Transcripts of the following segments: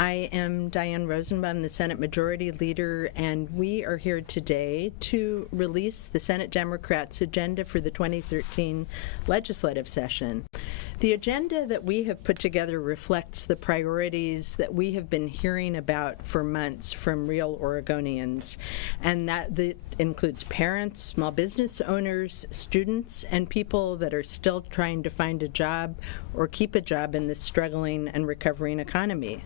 I am Diane Rosenbaum, the Senate Majority Leader, and we are here today to release the Senate Democrats' agenda for the 2013 legislative session. The agenda that we have put together reflects the priorities that we have been hearing about for months from real Oregonians, and that includes parents, small business owners, students, and people that are still trying to find a job or keep a job in this struggling and recovering economy.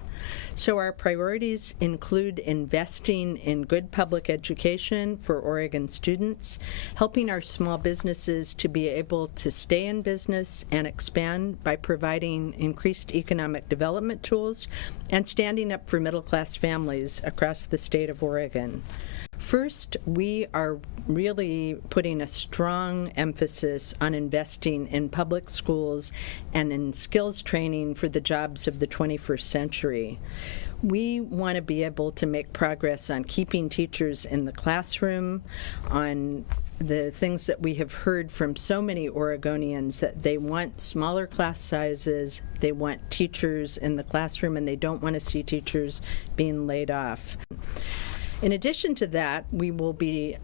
So our priorities include investing in good public education for Oregon students, helping our small businesses to be able to stay in business and expand by providing increased economic development tools, and standing up for middle-class families across the state of Oregon. First, we are really putting a strong emphasis on investing in public schools and in skills training for the jobs of the 21st century. We want to be able to make progress on keeping teachers in the classroom, on the things that we have heard from so many Oregonians, that they want smaller class sizes, they want teachers in the classroom, and they don't want to see teachers being laid off. In addition to that, we will be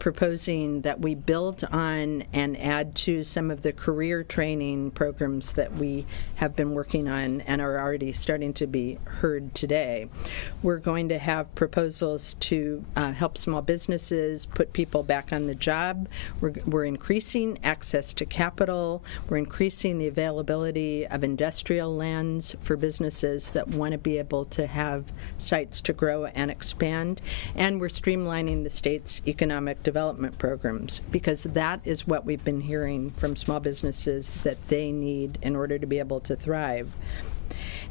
proposing that we build on and add to some of the career training programs that we have been working on and are already starting to be heard today. We're going to have proposals to help small businesses put people back on the job. We're increasing access to capital. We're increasing the availability of industrial lands for businesses that want to be able to have sites to grow and expand. And we're streamlining the state's economic development programs, because that is what we've been hearing from small businesses that they need in order to be able to thrive.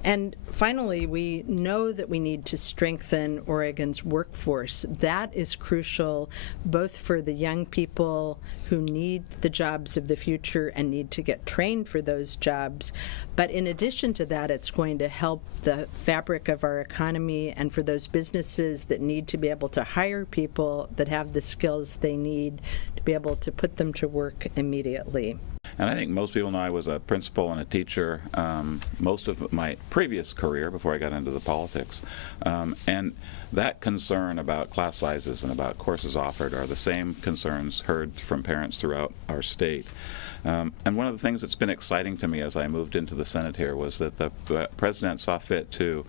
And finally, we know that we need to strengthen Oregon's workforce. That is crucial both for the young people who need the jobs of the future and need to get trained for those jobs. But in addition to that, it's going to help the fabric of our economy and for those businesses that need to be able to hire people that have the skills they need to be able to put them to work immediately. And I think most people know I was a principal and a teacher most of my previous career before I got into the politics. And that concern about class sizes and about courses offered are the same concerns heard from parents throughout our state. And one of the things that's been exciting to me as I moved into the Senate here was that the President saw fit to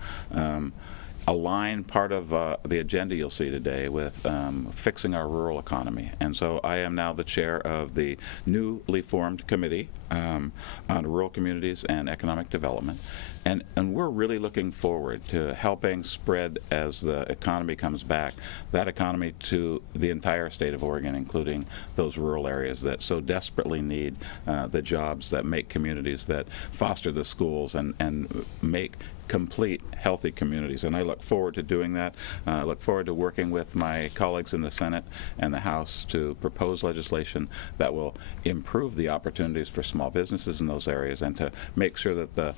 align part of the agenda you'll see today with fixing our rural economy. And so I am now the chair of the newly formed committee on rural communities and economic development. And we're really looking forward to helping spread, as the economy comes back, that economy to the entire state of Oregon, including those rural areas that so desperately need the jobs that make communities, that foster the schools and make complete, healthy communities. And I look forward to doing that. I look forward to working with my colleagues in the Senate and the House to propose legislation that will improve the opportunities for small businesses in those areas and to make sure that the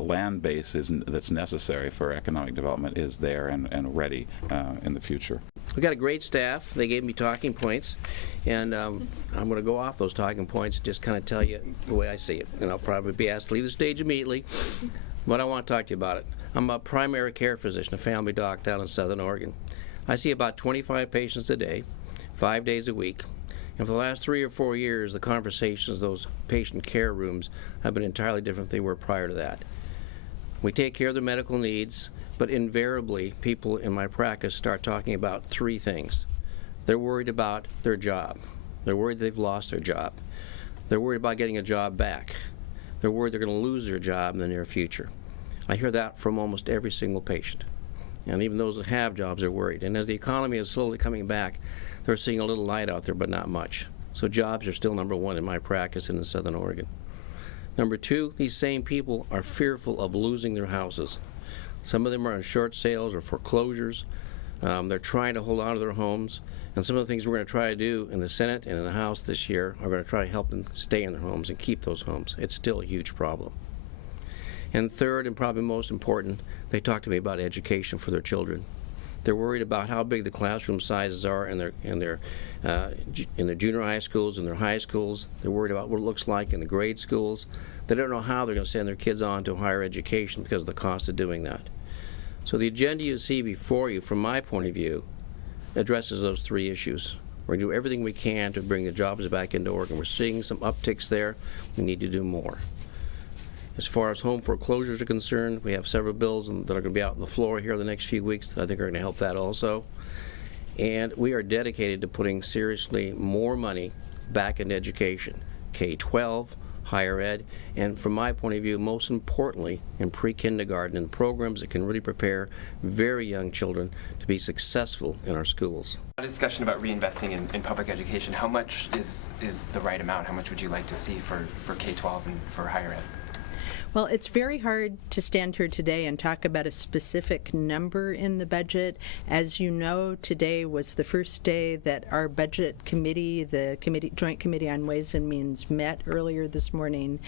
land base that's necessary for economic development is there and ready in the future. We got a great staff. They gave me talking points, and I'm going to go off those talking points and just kind of tell you the way I see it. And I'll probably be asked to leave the stage immediately, but I want to talk to you about it. I'm a primary care physician, a family doc down in Southern Oregon. I see about 25 patients a day, 5 days a week. And for the last 3 or 4 years, the conversations, those patient care rooms, have been entirely different than they were prior to that. We take care of their medical needs, but invariably, people in my practice start talking about 3 things. They're worried about their job. They're worried they've lost their job. They're worried about getting a job back. They're worried they're going to lose their job in the near future. I hear that from almost every single patient. And even those that have jobs are worried. And as the economy is slowly coming back, they're seeing a little light out there, but not much. So jobs are still number 1 in my practice in Southern Oregon. Number 2, these same people are fearful of losing their houses. Some of them are on short sales or foreclosures. They're trying to hold on to their homes. And some of the things we're going to try to do in the Senate and in the House this year are going to try to help them stay in their homes and keep those homes. It's still a huge problem. And third, and probably most important, they talk to me about education for their children. They're worried about how big the classroom sizes are in their junior high schools and their high schools. They're worried about what it looks like in the grade schools. They don't know how they're going to send their kids on to higher education because of the cost of doing that. So the agenda you see before you, from my point of view, addresses those three issues. We're going to do everything we can to bring the jobs back into Oregon. We're seeing some upticks there. We need to do more. As far as home foreclosures are concerned, we have several bills that are going to be out on the floor here in the next few weeks that I think are going to help that also. And we are dedicated to putting seriously more money back into education, K-12, higher ed, and from my point of view, most importantly, in pre-kindergarten and programs that can really prepare very young children to be successful in our schools. A discussion about reinvesting in public education. How much is the right amount? How much would you like to see for K-12 and for higher ed? Well, it's very hard to stand here today and talk about a specific number in the budget. As you know, today was the first day that our budget committee, the Joint Committee on Ways and Means, met earlier this morning.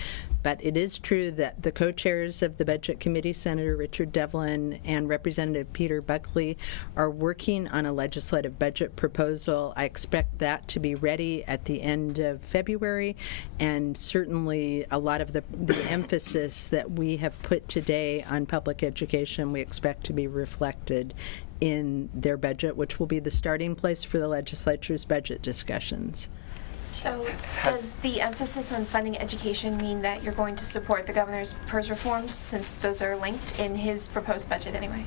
But it is true that the co-chairs of the Budget Committee, Senator Richard Devlin and Representative Peter Buckley, are working on a legislative budget proposal. I expect that to be ready at the end of February, and certainly a lot of the emphasis that we have put today on public education we expect to be reflected in their budget, which will be the starting place for the legislature's budget discussions. So does the emphasis on funding education mean that you're going to support the governor's PERS reforms, since those are linked in his proposed budget anyway?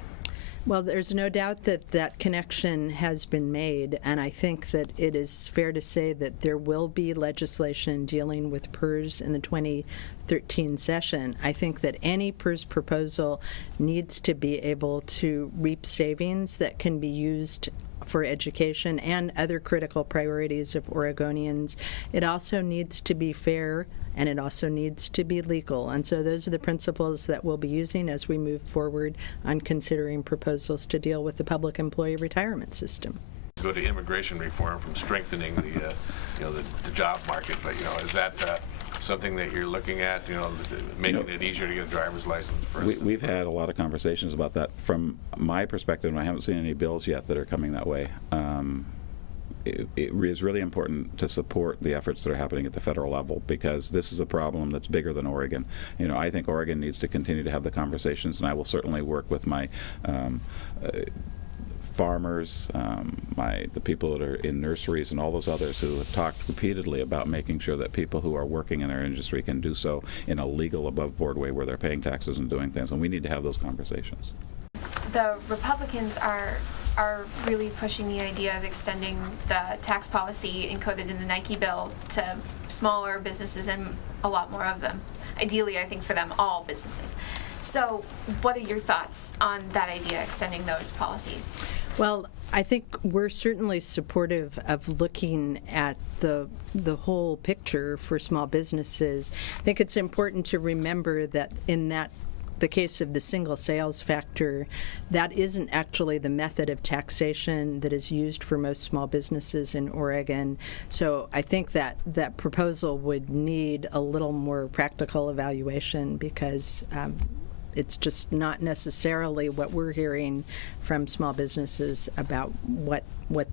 Well, there's no doubt that that connection has been made, and I think that it is fair to say that there will be legislation dealing with PERS in the 2013 session. I think that any PERS proposal needs to be able to reap savings that can be used for education and other critical priorities of Oregonians. It also needs to be fair, and it also needs to be legal. And so those are the principles that we'll be using as we move forward on considering proposals to deal with the public employee retirement system. Go to immigration reform from strengthening the job market, but is that something that you're looking at, making it easier to get a driver's license, for instance? We've had a lot of conversations about that. From my perspective, and I haven't seen any bills yet that are coming that way. It is really important to support the efforts that are happening at the federal level, because this is a problem that's bigger than Oregon. I think Oregon needs to continue to have the conversations, and I will certainly work with my farmers, the people that are in nurseries and all those others who have talked repeatedly about making sure that people who are working in their industry can do so in a legal, above-board way where they're paying taxes and doing things, and we need to have those conversations. The Republicans are really pushing the idea of extending the tax policy encoded in the Nike bill to smaller businesses and a lot more of them. Ideally, I think for them, all businesses. So what are your thoughts on that idea, extending those policies? Well, I think we're certainly supportive of looking at the whole picture for small businesses. I think it's important to remember that in the case of the single sales factor, that isn't actually the method of taxation that is used for most small businesses in Oregon. So I think that proposal would need a little more practical evaluation, because it's just not necessarily what we're hearing from small businesses about what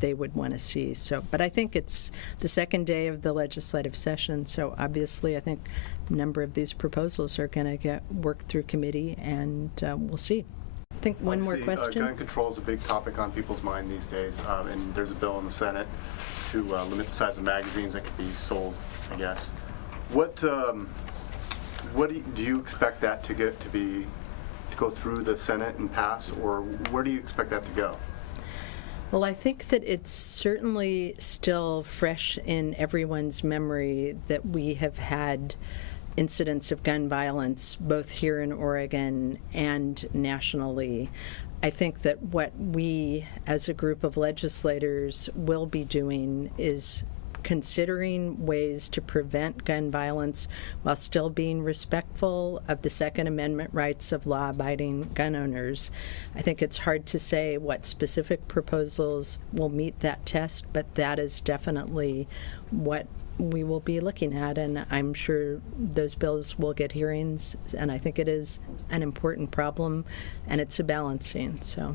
they would want to see. But I think it's the second day of the legislative session, so obviously I think a number of these proposals are going to get worked through committee, and we'll see. I think one more question. Gun control is a big topic on people's mind these days, and there's a bill in the Senate to limit the size of magazines that could be sold, I guess. What do you expect that to go through the Senate and pass, or where do you expect that to go? Well, I think that it's certainly still fresh in everyone's memory that we have had incidents of gun violence both here in Oregon and nationally. I think that what we as a group of legislators will be doing is considering ways to prevent gun violence while still being respectful of the Second Amendment rights of law-abiding gun owners. I think it's hard to say what specific proposals will meet that test, but that is definitely what we will be looking at, and I'm sure those bills will get hearings, and I think it is an important problem, and it's a balancing. So